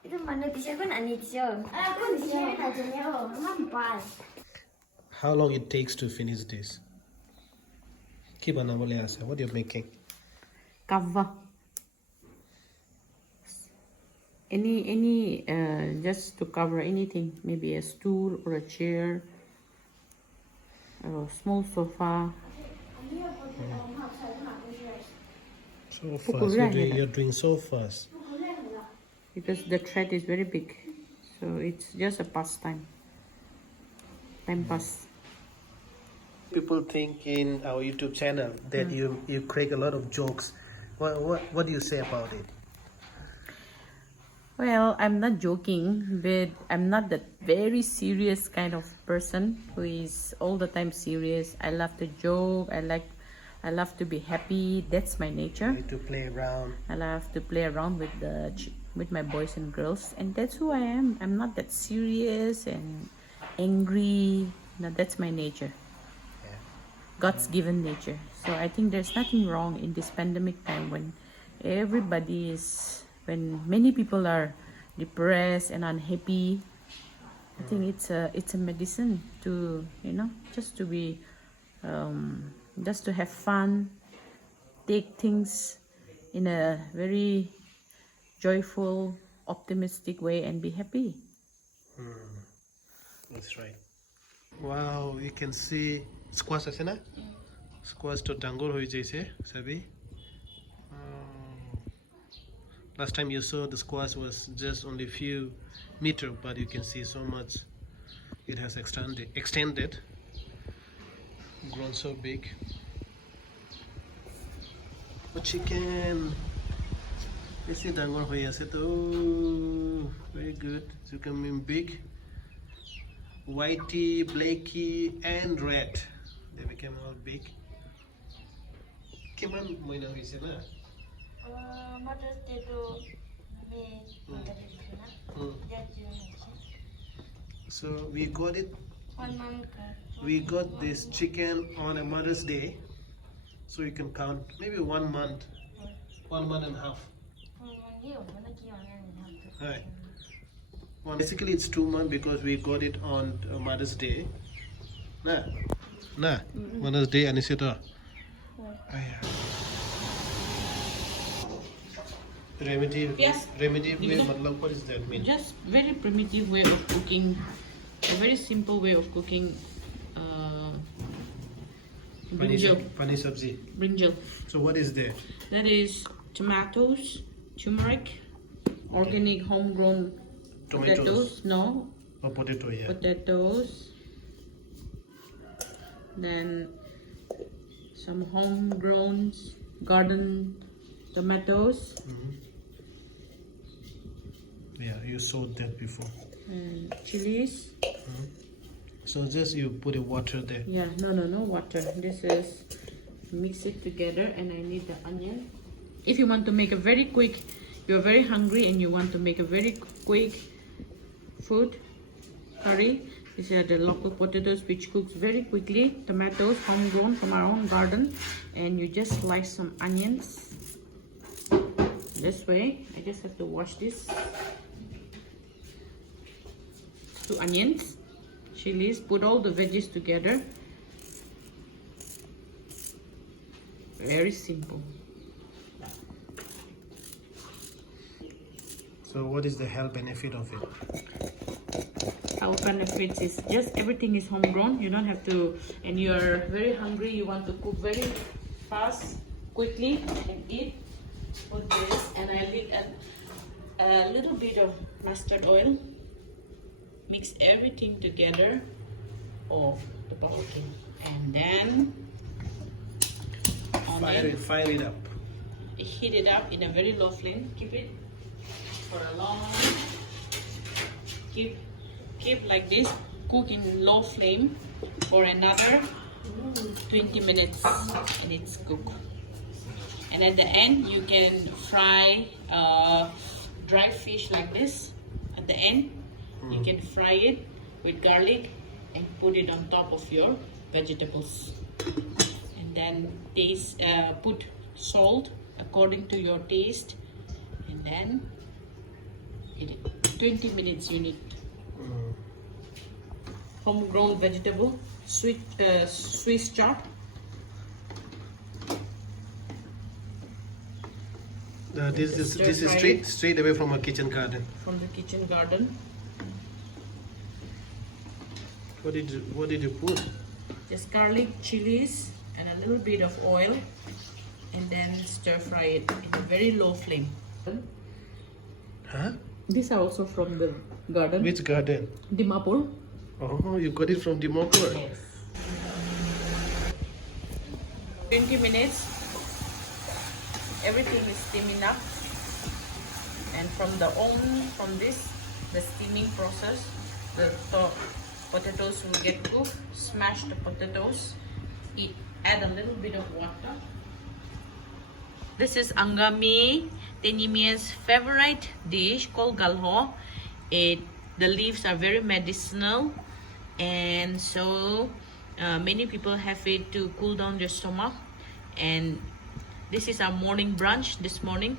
Itu mana teacher kan ani teacher. Aku teacher aja ni mampai. How long it takes to finish this? Ki banabole ase. What you're making? Cover. Any just to cover anything, maybe a stool or a chair or a small sofa. So fast. You're doing so fast. Because the thread is very big, so it's just a pastime. Time pass. People think in our YouTube channel that you crack a lot of jokes. What do you say about it? Well, I'm not joking, but I'm not that very serious kind of person who is all the time serious. I love to joke. I love to be happy. That's my nature. To play around. I love to play around with my boys and girls, and that's who I am. I'm not that serious and angry. No, that's my nature. Yeah. God's given nature. So I think there's nothing wrong in this pandemic time when when many people are depressed and unhappy. I think it's a medicine to, just to be just to have fun, take things in a very joyful, optimistic way and be happy. That's right. Wow, you can see squash ase na? Squash to dangor hoi jaise, sabi? Last time you saw the squash was just only few meters, but you can see so much. It has extended, grown so big. Oh, chicken. This is dangor hoi ase to. Very good. It's becoming big. Whitey, blakey, and red. They became all big. Kiman moina hoise na? Mother's Day to me. So we got it. 1 month. We got this chicken on a Mother's Day, so you can count maybe 1 month, 1 month and a half. Right. Well, basically, it's 2 months because we got it on Mother's Day. Nah, Mother's Day anisita. Primitive. Yes. Primitive way. Matlab, what does that mean? Just very primitive way of cooking, a very simple way of cooking. Brinjal. Pani sabzi. Brinjal. So what is there? That is tomatoes, turmeric, organic homegrown potatoes. No. Or potato, yeah. Potatoes. Then some homegrown garden tomatoes. Yeah, you sowed that before. And chilies. So just you put a water there. Yeah, no water. This is mix it together, and I need the onion. If you want to make a very quick, you're very hungry and you want to make a very quick food curry, these are the local potatoes which cooks very quickly. Tomatoes, homegrown from our own garden, and you just slice some onions this way. I just have to wash this. 2 onions, chilies, put all the veggies together. Very simple. So what is the health benefit of it? Health benefits is just everything is homegrown. You don't have to, and you're very hungry, you want to cook very fast, quickly, and eat. Put this, and I leave a little bit of mustard oil. Mix everything together of the pumpkin, and then Fire it up. heat it up in a very low flame. Keep it for a long. Keep like this. Cook in low flame for another 20 minutes, and it's cooked. And at the end, you can fry dry fish like this. At the end, you can fry it with garlic and put it on top of your vegetables. And then put salt according to your taste, and then eat it. 20 minutes you need. Homegrown vegetable, Swiss chard. This is straight away from a kitchen garden. From the kitchen garden. What did you put? Just garlic, chilies, and a little bit of oil, and then stir fry it in a very low flame. Huh? These are also from the garden. Which garden? Dimapur. Oh, you got it from Dimapur. Yes. 20 minutes. Everything is steaming up, and from the steaming process, the potatoes will get cooked. Smash the potatoes. Add a little bit of water. This is Angami, Tenimia's favorite dish called Galho. The leaves are very medicinal, and so many people have it to cool down their stomach. And this is our morning brunch this morning.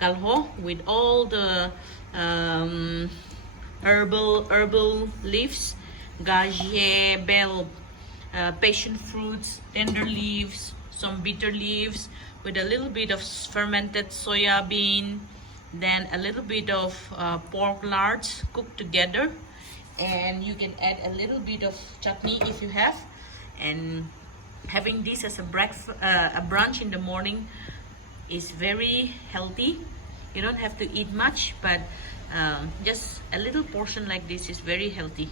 Galho with all the herbal leaves, gaje, bell, passion fruits, tender leaves, some bitter leaves, with a little bit of fermented soya bean, then a little bit of pork lards cooked together, and you can add a little bit of chutney if you have. And having this as a brunch in the morning is very healthy. You don't have to eat much, but just a little portion like this is very healthy.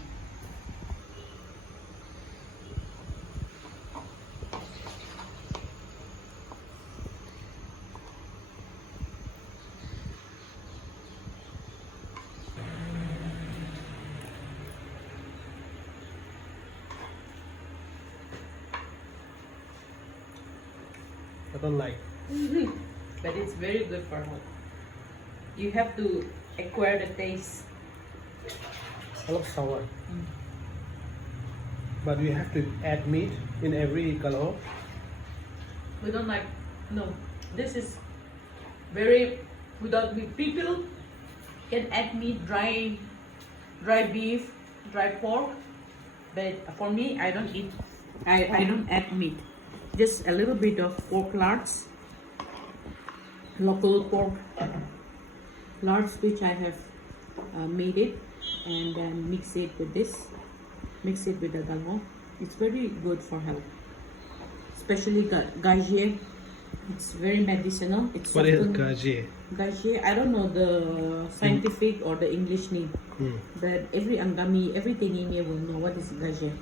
I don't like. But it's very good for health. You have to acquire the taste. I love sour. But we have to add meat in every galho. We don't like, no. This is very, without meat. People can add meat, dry beef, dry pork. But for me, I don't eat, I don't add meat. Just a little bit of pork lards, local pork lards, which I have made it, and then mix it with this, mix it with the galho. It's very good for health, especially gaje. It's very medicinal. It's what is gaje? Gaje, I don't know the scientific or the English name, but every Angami, every Tenimia will know what is gaje.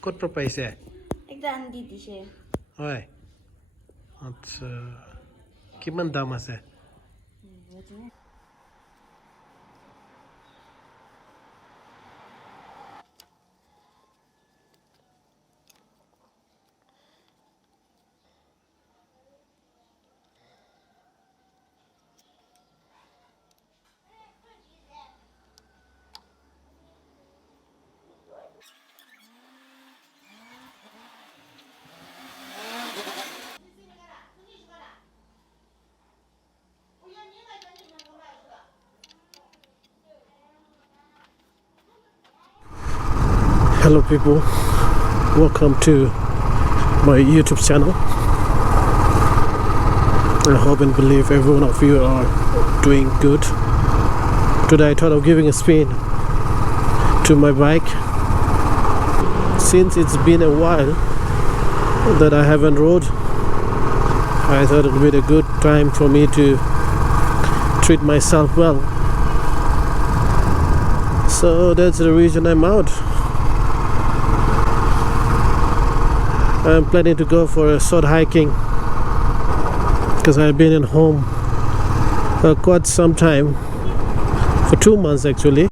Kut per paise? Ekdan di dishe. Oi. Kiman dam ase? Hello people, welcome to my YouTube channel. I hope and believe every one of you are doing good. Today I thought of giving a spin to my bike, since it's been a while that I haven't rode. I thought it would be a good time for me to treat myself well, so that's the reason I'm out. I'm planning to go for a short hiking because I've been at home quite some time, for 2 months actually.